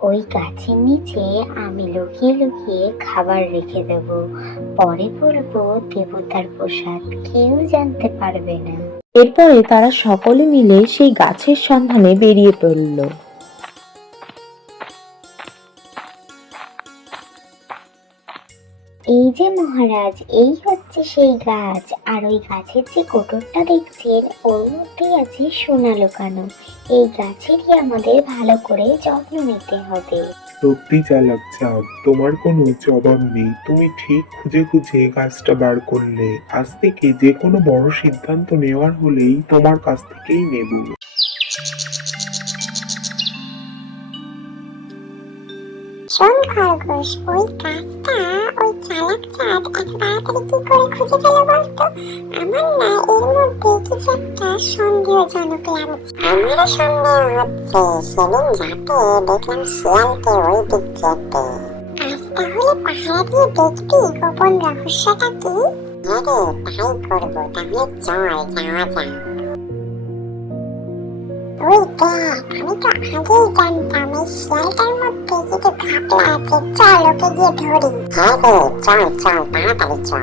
ওই গাছের নিচে আমি লুকিয়ে লুকিয়ে খাবার রেখে দেব, পরে বলবো দেবতার প্রসাদ, কেউ জানতে পারবে না। এরপরে তারা সকলে মিলে সেই গাছের সন্ধানে বেরিয়ে পড়ল। এই যে মহারাজ, এই হচ্ছে সেই গাছ, আর ওই গাছের যে কোটরটা দেখছেন ওর মধ্যেই আছে সোনা লুকানো। এই গাছেরই আমাদের ভালো করে যত্ন নিতে হবে। সত্যি চালাক চাঁদ, তোমার কোনো জবাব নেই। তুমি ঠিক খুঁজে খুঁজে গাছটা বার করলে। আজ থেকে যে কোনো বড় সিদ্ধান্ত নেওয়ার হলেই তোমার কাছ থেকেই নেব। শোন খরগোশ, ওই গাছটা ওই চালাক চাঁদ এত তাড়াতাড়ি কি করে খুঁজে পেল বলতো? আমার না এর মধ্যে কিছু একটা সন্দেহজনক লাগছে। আমারও সন্দেহ হচ্ছে সেদিন রাতে দেখলাম শিয়ালকে ওই দিক যেতে। আজ তাহলে পাহারা দিয়ে দেখবি গোপন রহস্যটা কি? হ্যাঁ রে, তাই করবো। তাহলে চল যাওয়া যাক। ওই দেখ, আমি তো আগেই জানতাম এই শিয়ালটার মধ্যে কিছু ঘাপলা আছে। চল ওকে গিয়ে ধরি। হ্যাঁ রে, চল চল, তাড়াতাড়ি চল।